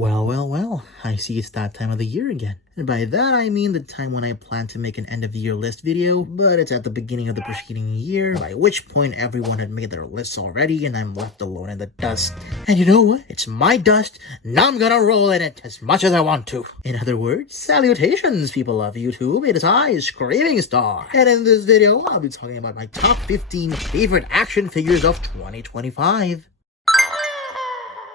Well, I see it's that time of the year again. And by that I mean the time when I plan to make an end of the year list video, but it's at the beginning of the preceding year, by which point everyone had made their lists already and I'm left alone in the dust. And you know what? It's my dust, now I'm gonna roll in it as much as I want to. In other words, salutations people of YouTube, it is I, Screaming Star. And in this video, I'll be talking about my top 15 favorite action figures of 2025.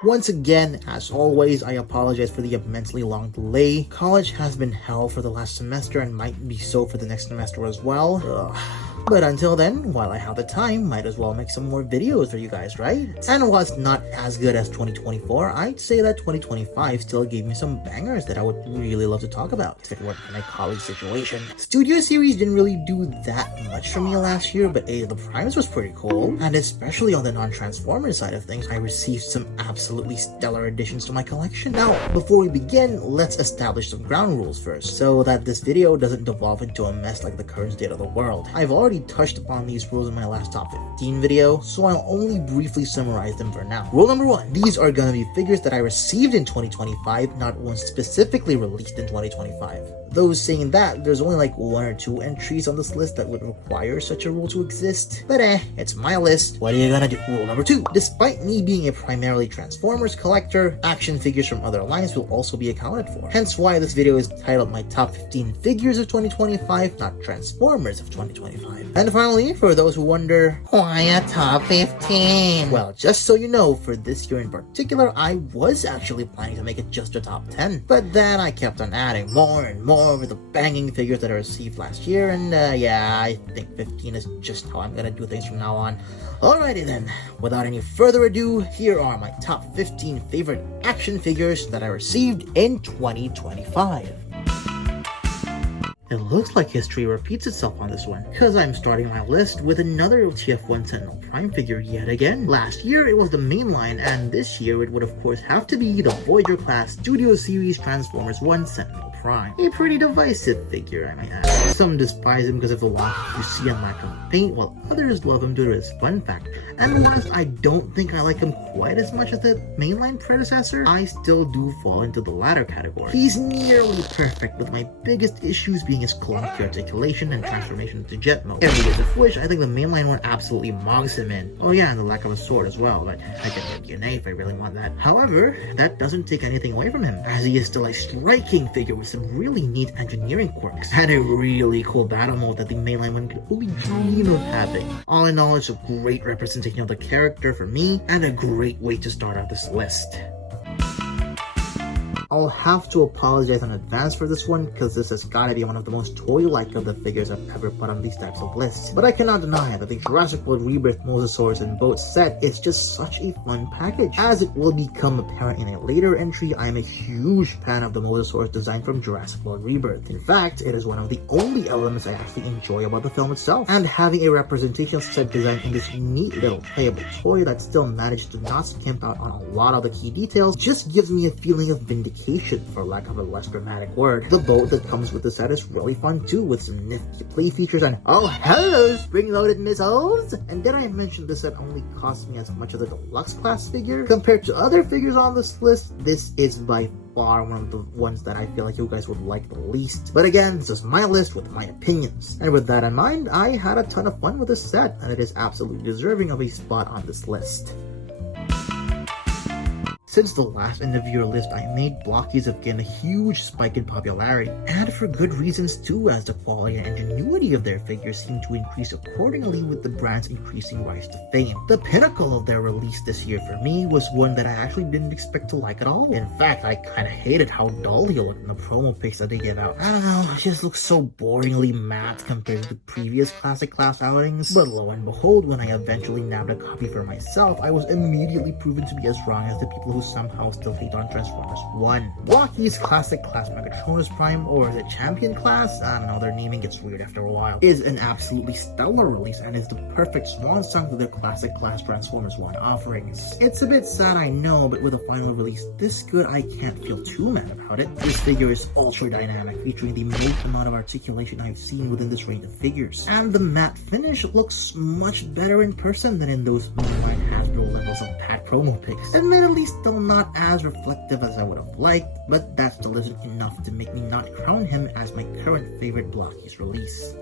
Once again, as always, I apologize for the immensely long delay. College has been hell for the last semester and might be so for the next semester as well. Ugh. But until then, while I have the time, might as well make some more videos for you guys, right? And while it's not as good as 2024, I'd say that 2025 still gave me some bangers that I would really love to talk about if it weren't for my college situation. Studio Series didn't really do that much for me last year, but Age of the Primes was pretty cool. And especially on the non-Transformers side of things, I received some absolutely stellar additions to my collection. Now, before we begin, let's establish some ground rules first, so that this video doesn't devolve into a mess like the current state of the world. I've already touched upon these rules in my last top 15 video, so I'll only briefly summarize them for now. Rule number 1. These are gonna be figures that I received in 2025, not ones specifically released in 2025. Those saying that, there's only like 1 or 2 entries on this list that would require such a rule to exist. But it's my list. What are you gonna do? Rule number 2. Despite me being a primarily Transformers collector, action figures from other lines will also be accounted for. Hence why this video is titled my top 15 figures of 2025, not Transformers of 2025. And finally, for those who wonder, why a top 15? Well, just so you know, for this year in particular, I was actually planning to make it just a top 10. But then I kept on adding more and more over the banging figures that I received last year, and yeah, I think 15 is just how I'm gonna do things from now on. Alrighty then, without any further ado, here are my top 15 favorite action figures that I received in 2025. It looks like history repeats itself on this one, because I'm starting my list with another TF1 Sentinel Prime figure yet again. Last year it was the mainline, and this year it would of course have to be the Voyager class Studio Series Transformers 1 Sentinel Prime. A pretty divisive figure, I might add. Some despise him because of the long you see and lack of paint, while others love him due to his fun factor. And whilst I don't think I like him quite as much as the mainline predecessor, I still do fall into the latter category. He's nearly perfect, with my biggest issues being his clunky articulation and transformation into jet mode. Every bit of which I think the mainline one absolutely mogs him in. Oh yeah, and the lack of a sword as well, but I can make you an A if I really want that. However, that doesn't take anything away from him, as he is still a striking figure with some really neat engineering quirks, and a really cool battle mode that the mainline one could only dream of having. All in all, it's a great representation of the character for me, and a great way to start out this list. I'll have to apologize in advance for this one, because this has gotta be one of the most toy-like of the figures I've ever put on these types of lists. But I cannot deny that the Jurassic World Rebirth Mosasaurus and Boat set is just such a fun package. As it will become apparent in a later entry, I am a huge fan of the Mosasaurus design from Jurassic World Rebirth. In fact, it is one of the only elements I actually enjoy about the film itself. And having a representation of said design in this neat little playable toy that still managed to not skimp out on a lot of the key details just gives me a feeling of vindication, for lack of a less dramatic word. The boat that comes with the set is really fun too, with some nifty play features and oh hello spring-loaded missiles! And did I mention this set only cost me as much as a deluxe class figure? Compared to other figures on this list, this is by far one of the ones that I feel like you guys would like the least. But again, this is my list with my opinions. And with that in mind, I had a ton of fun with this set, and it is absolutely deserving of a spot on this list. Since the last end of year list, I made blockies have gained a huge spike in popularity, and for good reasons too, as the quality and ingenuity of their figures seem to increase accordingly with the brand's increasing rise to fame. The pinnacle of their release this year for me was one that I actually didn't expect to like at all. In fact, I kinda hated how dull he looked in the promo pics that they gave out. I don't know, it just looks so boringly matte compared to the previous classic class outings. But lo and behold, when I eventually nabbed a copy for myself, I was immediately proven to be as wrong as the people who somehow still hate on Transformers 1. Blocky's classic class Megatronus Prime, or the Champion class, I don't know, their naming gets weird after a while, is an absolutely stellar release and is the perfect swan song to their classic class Transformers 1 offerings. It's a bit sad, I know, but with a final release this good, I can't feel too mad about it. This figure is ultra dynamic, featuring the most amount of articulation I've seen within this range of figures. And the matte finish looks much better in person than in those mainline Hasbro levels of pad promo pics. Admittedly, still Still not as reflective as I would have liked, but that still isn't enough to make me not crown him as my current favorite Blockies release.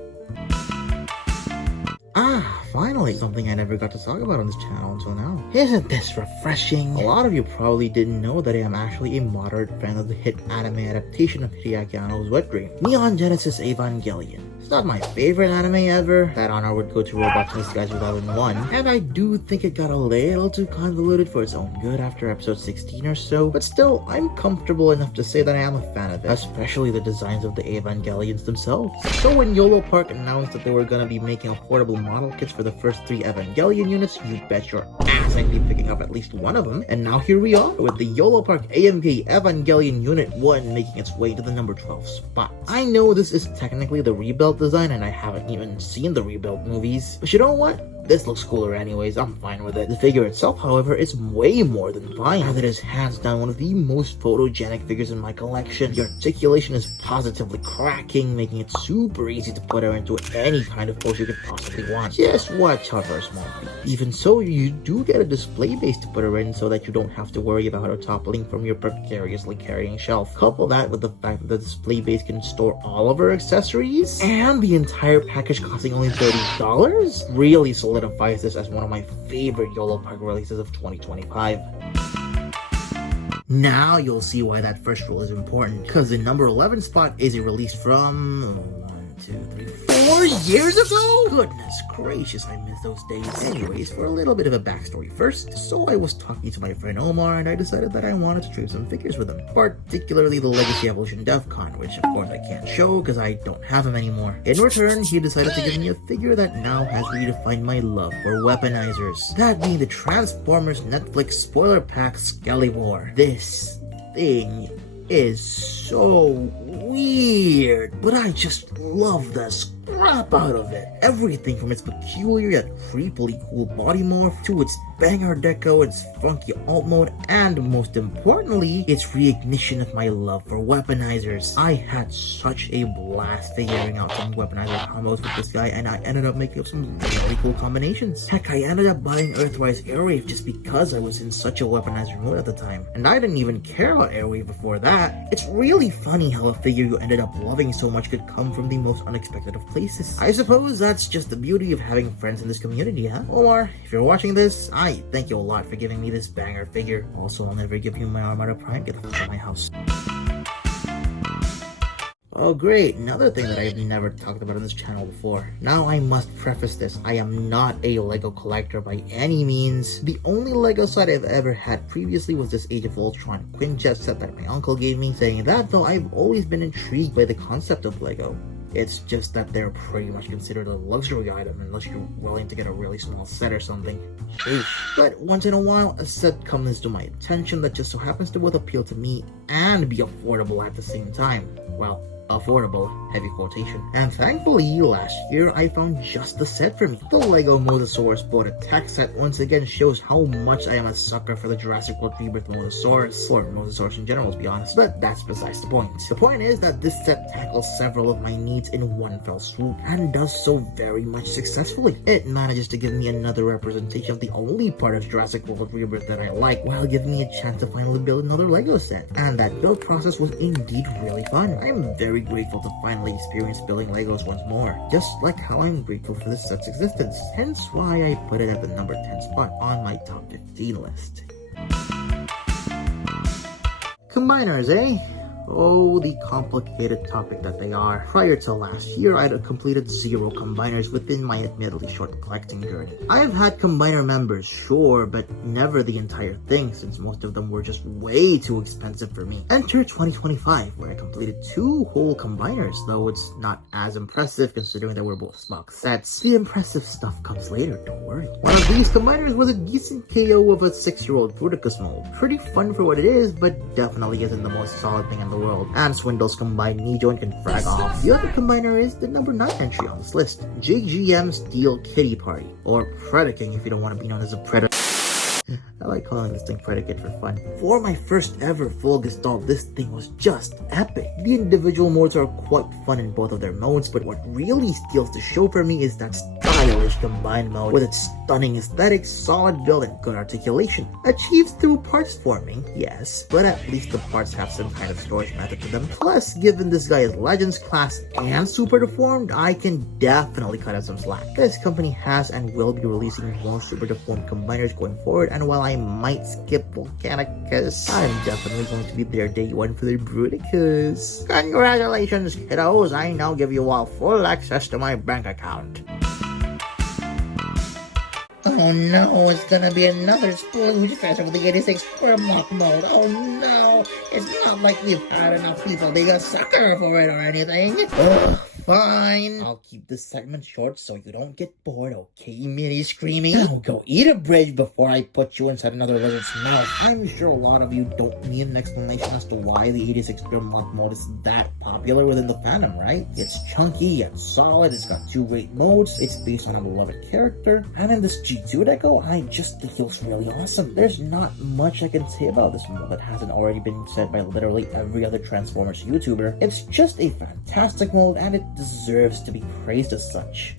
Finally, something I never got to talk about on this channel until now. Isn't this refreshing? A lot of you probably didn't know that I am actually a moderate fan of the hit anime adaptation of Hideaki Anno's Wet Dream, Neon Genesis Evangelion. It's not my favorite anime ever. That honor would go to Robot Tennis Guys 2001, and I do think it got a little too convoluted for its own good after episode 16 or so, but still, I'm comfortable enough to say that I am a fan of it, especially the designs of the Evangelions themselves. So when YOLO Park announced that they were gonna be making affordable model kits for the first 3 Evangelion units, you bet your ass I'd be picking up at least one of them, and now here we are, with the YOLO Park AMK Evangelion Unit 1 making its way to the number 12 spot. I know this is technically the rebuild design, and I haven't even seen the rebuild movies, but you know what? This looks cooler anyways, I'm fine with it. The figure itself, however, is way more than fine, as it is hands down one of the most photogenic figures in my collection. The articulation is positively cracking, making it super easy to put her into any kind of pose you could possibly want. Just watch out for a small feet. Even so, you do get a display base to put her in so that you don't have to worry about her toppling from your precariously carrying shelf. Couple that with the fact that the display base can store all of her accessories, and the entire package costing only $30, really solidifies this as one of my favorite YOLO Park releases of 2025. Now you'll see why that first rule is important, because the number 11 spot is a release from 4 years ago? Goodness gracious, I miss those days. Anyways, for a little bit of a backstory first, so I was talking to my friend Omar and I decided that I wanted to trade some figures with him, particularly the Legacy Evolution DevCon, which of course I can't show because I don't have him anymore. In return, he decided to give me a figure that now has redefined my love for weaponizers, that being the Transformers Netflix spoiler pack Skelevor. This thing is so weird, but I just love the crap out of it. Everything from its peculiar yet creepily cool body morph to its banger deco, its funky alt mode, and most importantly, its reignition of my love for weaponizers. I had such a blast figuring out some weaponizer combos with this guy, and I ended up making up some really cool combinations. Heck, I ended up buying Earthrise Airwave just because I was in such a weaponizer mood at the time, and I didn't even care about Airwave before that. It's really funny how a figure you ended up loving so much could come from the most unexpected of places. I suppose that's just the beauty of having friends in this community, huh? Omar, if you're watching this, I thank you a lot for giving me this banger figure. Also, I'll never give you my Armada Prime. Get the fuck out of my house. Oh great, another thing that I've never talked about on this channel before. Now I must preface this, I am not a LEGO collector by any means. The only LEGO set I've ever had previously was this Age of Ultron Quinjet set that my uncle gave me. Saying that though, I've always been intrigued by the concept of LEGO. It's just that they're pretty much considered a luxury item unless you're willing to get a really small set or something. But once in a while, a set comes to my attention that just so happens to both appeal to me and be affordable at the same time. Well, affordable, heavy quotation. And thankfully, last year I found just the set for me. The LEGO Mosasaurus Boat Attack set once again shows how much I am a sucker for the Jurassic World Rebirth Mosasaurus, or Mosasaurus in general to be honest, but that's besides the point. The point is that this set tackles several of my needs in one fell swoop, and does so very much successfully. It manages to give me another representation of the only part of Jurassic World Rebirth that I like, while giving me a chance to finally build another LEGO set. And that build process was indeed really fun. I'm very grateful to finally experience building Legos once more, just like how I'm grateful for this set's existence, hence why I put it at the number 10 spot on my top 15 list. Combiners, eh? Oh, the complicated topic that they are. Prior to last year, I'd completed 0 combiners within my admittedly short collecting journey. I've had combiner members, sure, but never the entire thing, since most of them were just way too expensive for me. Enter 2025, where I completed 2 whole combiners, though it's not as impressive considering they were both box sets. The impressive stuff comes later, don't worry. One of these combiners was a decent KO of a 6-year-old Bruticus mold. Pretty fun for what it is, but definitely isn't the most solid thing in the world, and Swindle's combined knee joint can frag off. The other combiner is the number 9 entry on this list, JGM Steel Kitty Party, or Predaking if you don't want to be known as a Predator. I like calling this thing Predicate for fun. For my first ever full Gestalt, this thing was just epic. The individual modes are quite fun in both of their modes, but what really steals the show for me is that stylish stylish combined mode with its stunning aesthetic, solid build, and good articulation. Achieved through parts forming, yes, but at least the parts have some kind of storage method to them. Plus, given this guy is Legends class and super deformed, I can definitely cut out some slack. This company has and will be releasing more super deformed combiners going forward, and while I might skip Volcanicus, I'm definitely going to be there day one for the Bruticus. Congratulations, kiddos! I now give you all full access to my bank account. Oh no, it's gonna be another Splooge Fest with the 86 Grimlock mode. Oh no, it's not like we've had enough people being a sucker for it or anything. Ugh, fine. I'll keep this segment short so you don't get bored, okay, Mini Screaming? Now go eat a bridge before I put you inside another lizard's mouth. I'm sure a lot of you don't need an explanation as to why the 86 Grimlock mode is that popular within the fandom, right? It's chunky and solid, it's got 2 great modes, it's based on a beloved character, and in this G2 deco, I just think it looks really awesome. There's not much I can say about this mode that hasn't already been said by literally every other Transformers YouTuber. It's just a fantastic mode, and it deserves to be praised as such.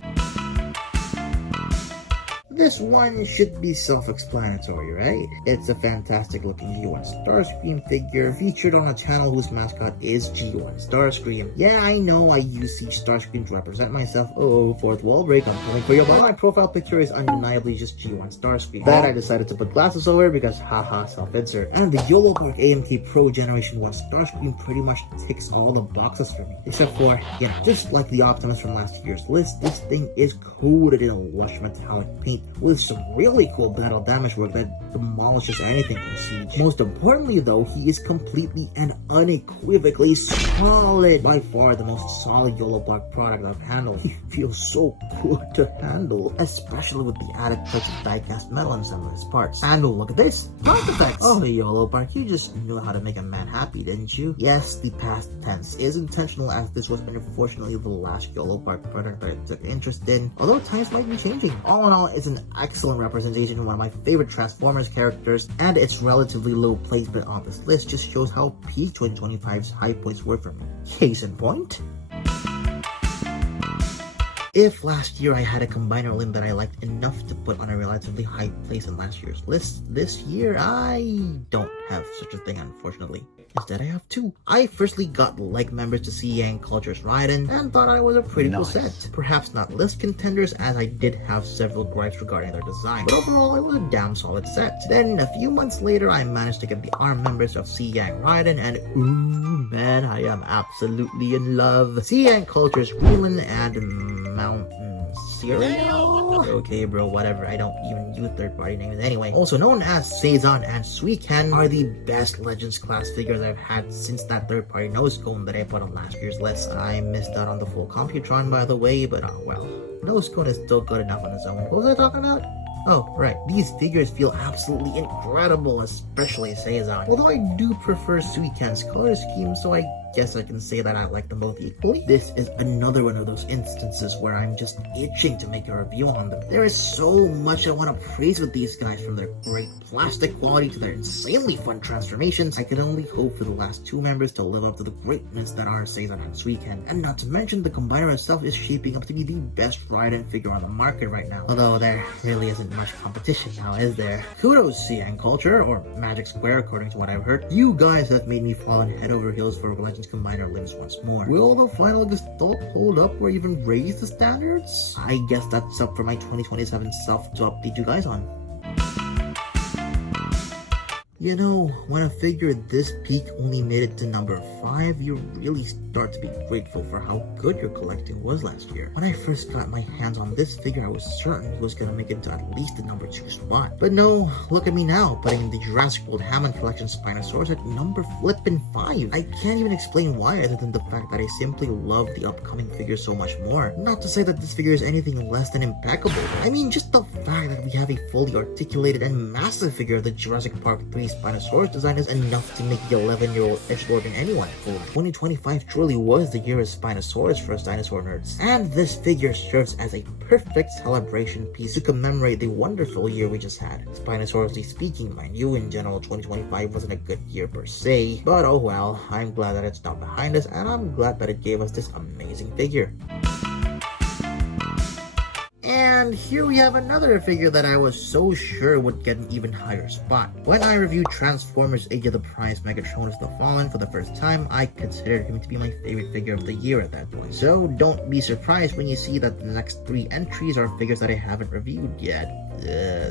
This one should be self-explanatory, right? It's a fantastic looking G1 Starscream figure featured on a channel whose mascot is G1 Starscream. Yeah, I know I use Siege Starscream to represent myself. Oh, fourth wall break, I'm pulling for you, but my profile picture is undeniably just G1 Starscream. Then I decided to put glasses over because haha, self-insert. And the YOLO Park AMK Pro Generation 1 Starscream pretty much ticks all the boxes for me. Except for, yeah, just like the Optimus from last year's list, this thing is coated in a lush metallic paint with some really cool battle damage work that demolishes anything from Siege. Most importantly though, he is completely and unequivocally solid. By far the most solid YOLO Block product I've handled. He feels so good to handle, especially with the added touch of die-cast metal in some of his parts. And look at this, sound effects! Oh, YOLO Park, you just knew how to make a man happy, didn't you? Yes, the past tense is intentional, as this was unfortunately the last YOLO Park product that I took interest in, although times might be changing. All in all, it's an excellent representation of one of my favorite Transformers characters, and its relatively low placement on this list just shows how peak 2025's high points were for me. Case in point, if last year I had a combiner limb that I liked enough to put on a relatively high place in last year's list, this year I don't have such a thing, unfortunately. Instead, I have 2. I firstly got leg members to see Yang Culture's Raiden and thought it was a pretty cool set. Perhaps not list contenders, as I did have several gripes regarding their design, but overall it was a damn solid set. Then a few months later, I managed to get the arm members of C Yang Raiden, and ooh man, I am absolutely in love. C Yang Culture's Rulin and Mountain Cereal? Okay bro, whatever, I don't even use third-party names anyway. Also known as Seizon and Suiken are the best Legends class figures I've had since that third-party nose cone that I put on last year's list. I missed out on the full Computron by the way, but oh well. Nose cone is still good enough on its own. What was I talking about? Oh, right. These figures feel absolutely incredible, especially Seizon. Although I do prefer Suiken's color scheme, so I guess I can say that I like them both equally. This is another one of those instances where I'm just itching to make a review on them. There is so much I want to praise with these guys, from their great plastic quality to their insanely fun transformations. I can only hope for the last 2 members to live up to the greatness that are Seizon and Suiken. And not to mention, the combiner itself is shaping up to be the best Raiden figure on the market right now. Although there really isn't much competition now, is there? Kudos CN Culture, or Magic Square according to what I've heard. You guys have made me fall head over heels for Legends Combiner limbs once more. Will the final Gestalt hold up or even raise the standards? I guess that's up for my 2027 self to update you guys on. You know, when a figure this peak only made it to number 5, you really start to be grateful for how good your collecting was last year. When I first got my hands on this figure, I was certain he was gonna make it to at least the number 2 spot. But no, look at me now, putting the Jurassic World Hammond Collection Spinosaurus at number flippin' 5. I can't even explain why, other than the fact that I simply love the upcoming figure so much more. Not to say that this figure is anything less than impeccable. I mean, just the fact that we have a fully articulated and massive figure of the Jurassic Park 3 Spinosaurus design is enough to make the 11-year-old edgelord in anyone fool. 2025 truly was the year of Spinosaurus for us dinosaur nerds, and this figure serves as a perfect celebration piece to commemorate the wonderful year we just had. Spinosaurusly speaking, mind you, in general 2025 wasn't a good year per se, but oh well, I'm glad that it's not behind us, and I'm glad that it gave us this amazing figure. And And here we have another figure that I was so sure would get an even higher spot. When I reviewed Transformers Age of the Primes Megatronus the Fallen for the first time, I considered him to be my favorite figure of the year at that point. So don't be surprised when you see that the next 3 entries are figures that I haven't reviewed yet.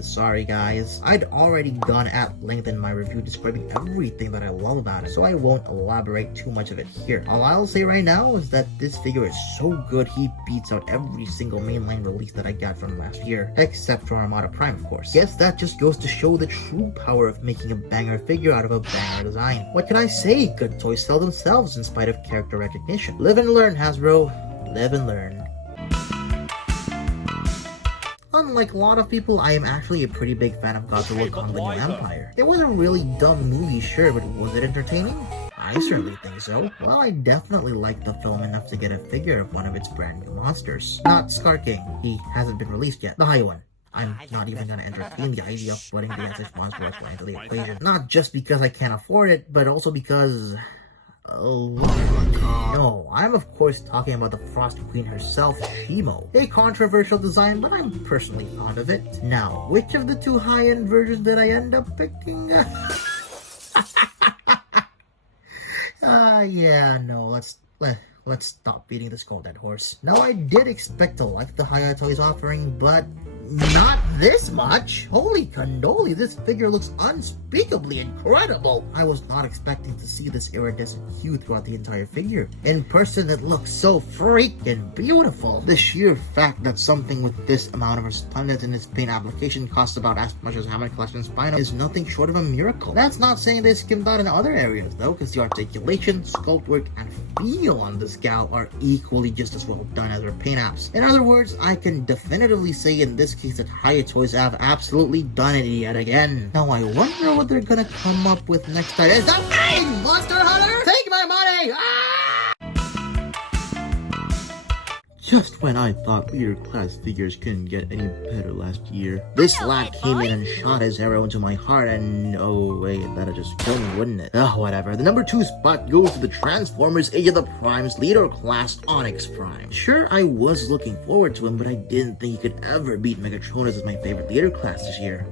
Sorry guys. I'd already gone at length in my review describing everything that I love about it, so I won't elaborate too much of it here. All I'll say right now is that this figure is so good he beats out every single mainline release that I got from last year, except for Armada Prime of course. Guess that just goes to show the true power of making a banger figure out of a banger design. What can I say? Good toys sell themselves in spite of character recognition. Live and learn, Hasbro. Live and learn. Unlike a lot of people, I am actually a pretty big fan of Godzilla Kong the New Empire. It was a really dumb movie, sure, but was it entertaining? I certainly think so. Well, I definitely liked the film enough to get a figure of one of its brand new monsters. Not Scar King, he hasn't been released yet. The high one. I'm not even gonna entertain the idea of putting the SH monster into the equation. Not just because I can't afford it, but also because... oh my god. No, I'm of course talking about the Frost Queen herself, Shimo. A controversial design, but I'm personally fond of it. Now, which of the 2 high-end versions did I end up picking? Yeah, no, let's stop beating this cold dead horse. Now, I did expect to like the Hiya Toys offering, but not this much. Holy cannoli, this figure looks unspeakably incredible. I was not expecting to see this iridescent hue throughout the entire figure. In person, it looks so freaking beautiful. The sheer fact that something with this amount of resplendence in its paint application costs about as much as Hammer Collection Spino is nothing short of a miracle. That's not saying they skimmed out in other areas though, because the articulation, sculpt work, and feel on this gal are equally just as well done as her paint apps. In other words, I can definitively say in this case that Hiya Toys have absolutely done it yet again. Now I wonder what they're gonna come up with next time. Is that right, Monster Hunter? Take my money! Just when I thought leader class figures couldn't get any better last year, this lad came in and shot his arrow into my heart, and oh wait, that'd just kill me, wouldn't it? Whatever. The number 2 spot goes to the Transformers Age of the Primes leader class Onyx Prime. Sure, I was looking forward to him, but I didn't think he could ever beat Megatronus as my favorite leader class this year.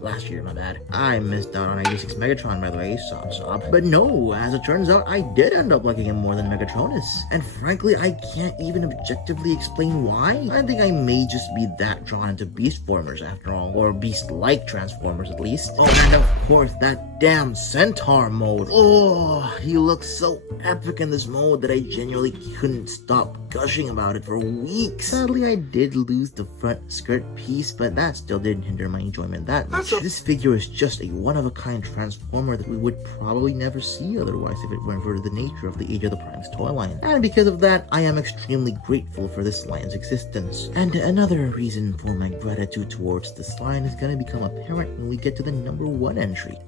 Last year, my bad. I missed out on 96 Megatron, by the way, sob. But no, as it turns out, I did end up liking him more than Megatronus. And frankly, I can't even objectively explain why. I think I may just be that drawn into Beast Formers after all, or Beast-like Transformers at least. Oh, and of course, that damn Centaur mode. Oh, he looks so epic in this mode that I genuinely couldn't stop gushing about it for weeks. Sadly, I did lose the front skirt piece, but that still didn't hinder my enjoyment that much. This figure is just a one-of-a-kind Transformer that we would probably never see otherwise if it weren't for the nature of the Age of the Primes toy line. And because of that, I am extremely grateful for this line's existence. And another reason for my gratitude towards this line is gonna become apparent when we get to the number 1 entry.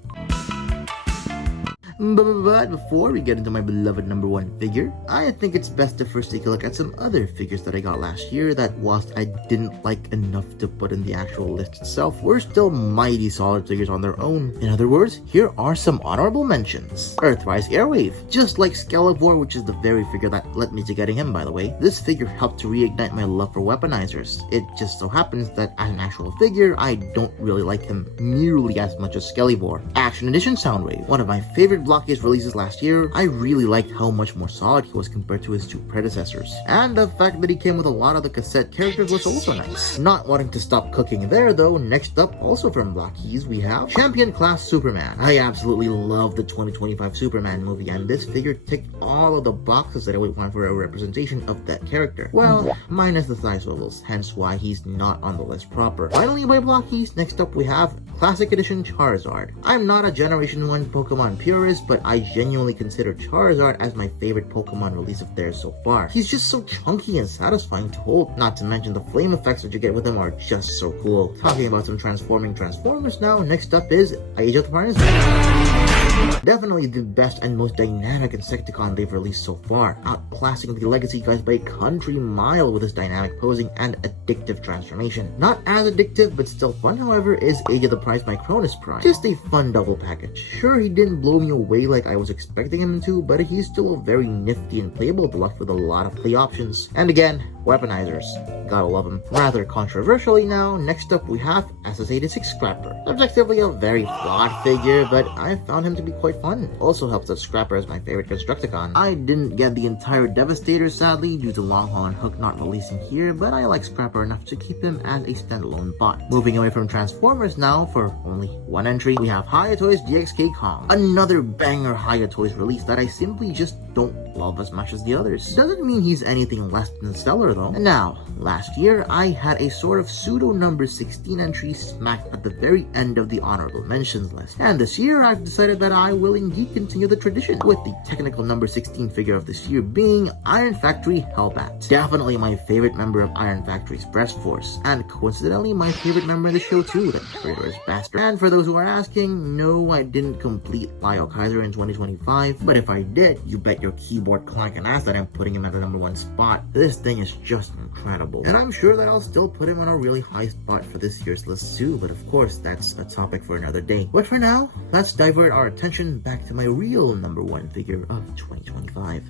But before we get into my beloved number 1 figure, I think it's best to first take a look at some other figures that I got last year that, whilst I didn't like enough to put in the actual list itself, were still mighty solid figures on their own. In other words, here are some honorable mentions. Earthrise Airwave. Just like Skeletor, which is the very figure that led me to getting him, by the way, this figure helped to reignite my love for weaponizers. It just so happens that as an actual figure, I don't really like him nearly as much as Skeletor. Action Edition Soundwave. One of my favorite block-case releases last year. I really liked how much more solid he was compared to his 2 predecessors. And the fact that he came with a lot of the cassette characters was also nice. Not wanting to stop cooking there though, next up, also from Block Keys, we have Champion Class Superman. I absolutely love the 2025 Superman movie, and this figure ticked all of the boxes that I would want for a representation of that character. Well, minus the thigh swivels, hence why he's not on the list proper. Finally, by Block Keys, next up we have Classic Edition Charizard. I'm not a Generation 1 Pokemon purist, but I genuinely consider Charizard as my favorite Pokemon release of theirs so far. He's just so chunky and satisfying to hold, not to mention the flame effects that you get with him are just so cool. Talking about some transforming Transformers now, next up is Age of the Primes. Definitely the best and most dynamic Insecticon they've released so far, outclassing the legacy guys by a country mile with his dynamic posing and addictive transformation. Not as addictive, but still fun, however, is Aya the Prize by Cronus Prime. Just a fun double package. Sure, he didn't blow me away like I was expecting him to, but he's still a very nifty and playable bluff with a lot of play options. And again, weaponizers. Gotta love them. Rather controversially now, next up we have SS86 Scrapper. Objectively a very flawed figure, but I found him to be quite fun. Also helps that Scrapper is my favorite Constructicon. I didn't get the entire Devastator sadly due to Longhorn and Hook not releasing here, but I like Scrapper enough to keep him as a standalone bot. Moving away from Transformers now, for only one entry, we have Hayatoy's DXK Kong. Another banger Hayatoy's release that I simply just don't love as much as the others. Doesn't mean he's anything less than stellar though. And now, last year, I had a sort of pseudo number 16 entry smacked at the very end of the honorable mentions list. And this year, I've decided that I will indeed continue the tradition, with the technical number 16 figure of this year being Iron Factory Hellbat. Definitely my favorite member of Iron Factory's Breast Force, and coincidentally my favorite member of the show too, the traitorous bastard. And for those who are asking, no, I didn't complete Lyle Kaiser in 2025, but if I did, you bet your keyboard clanking ass that I'm putting him at the number 1 spot. This thing is just incredible. And I'm sure that I'll still put him on a really high spot for this year's list too, but of course that's a topic for another day. But for now, let's divert our attention back to my real number 1 figure of 2025.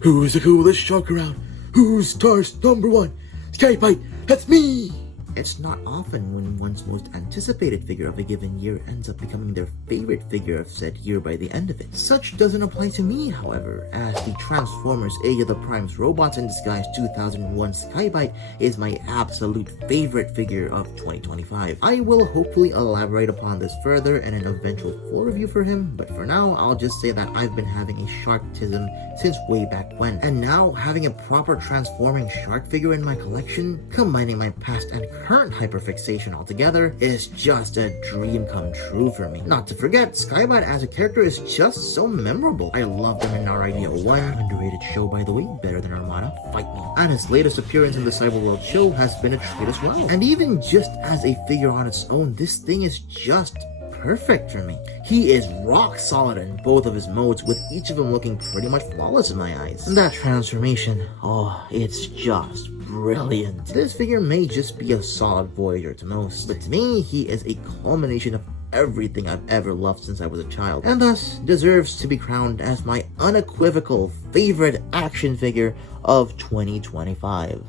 Who's the coolest shark around? Who's Star's number 1? Skypipe, that's me! It's not often when one's most anticipated figure of a given year ends up becoming their favorite figure of said year by the end of it. Such doesn't apply to me, however, as the Transformers Aya the Prime's Robots in Disguise 2001 Skybite is my absolute favorite figure of 2025. I will hopefully elaborate upon this further in an eventual full review for him, but for now, I'll just say that I've been having a sharktism since way back when, and now having a proper transforming shark figure in my collection, combining my past and current hyperfixation altogether, is just a dream come true for me. Not to forget, Skybot as a character is just so memorable. I loved him in our Idea 1, underrated show by the way, better than Armada, fight me. And his latest appearance in the Cyberworld show has been a treat as well. And even just as a figure on its own, this thing is just perfect for me. He is rock solid in both of his modes, with each of them looking pretty much flawless in my eyes. And that transformation, oh, it's just brilliant. This figure may just be a solid Voyager to most, but to me, he is a culmination of everything I've ever loved since I was a child, and thus deserves to be crowned as my unequivocal favorite action figure of 2025.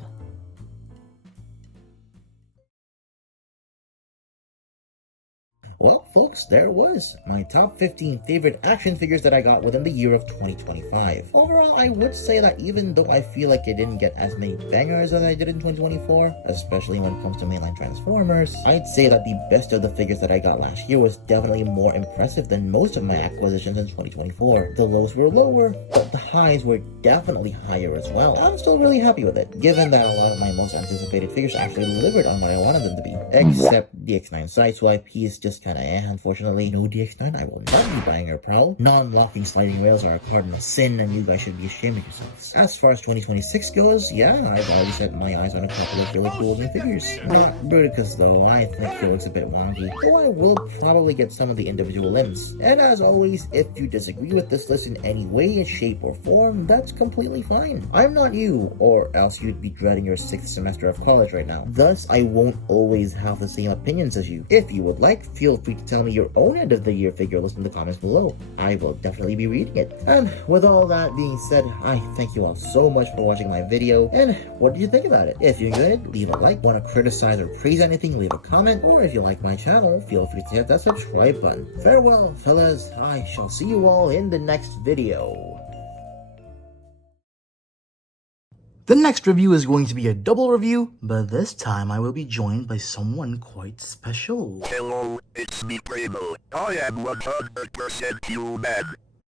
Well, folks, there it was. My top 15 favorite action figures that I got within the year of 2025. Overall, I would say that even though I feel like I didn't get as many bangers as I did in 2024, especially when it comes to mainline Transformers, I'd say that the best of the figures that I got last year was definitely more impressive than most of my acquisitions in 2024. The lows were lower, but the highs were definitely higher as well. I'm still really happy with it, given that a lot of my most anticipated figures actually delivered on what I wanted them to be. Except DX9 Sideswipe, he's just kinda unfortunately. No DX9, I will not be buying or prowl. Non-locking sliding rails are a cardinal sin, and you guys should be ashamed of yourselves. As far as 2026 goes, yeah, I've already set my eyes on a couple of really cool new figures. Not Bruticus though, I think he looks a bit wonky, though I will probably get some of the individual limbs. And as always, if you disagree with this list in any way, shape, or form, that's completely fine. I'm not you, or else you'd be dreading your 6th semester of college right now. Thus, I won't always have the same opinions as you. If you would like, feel free to tell me your own end of the year figure list in the comments below. I will definitely be reading it. And with all that being said, I thank you all so much for watching my video, and what did you think about it? If you enjoyed it, leave a like. Want to criticize or praise anything, leave a comment, or if you like my channel, feel free to hit that subscribe button. Farewell, fellas. I shall see you all in the next video. The next review is going to be a double review, but this time I will be joined by someone quite special. Hello, it's me, Primo. I am 100% human.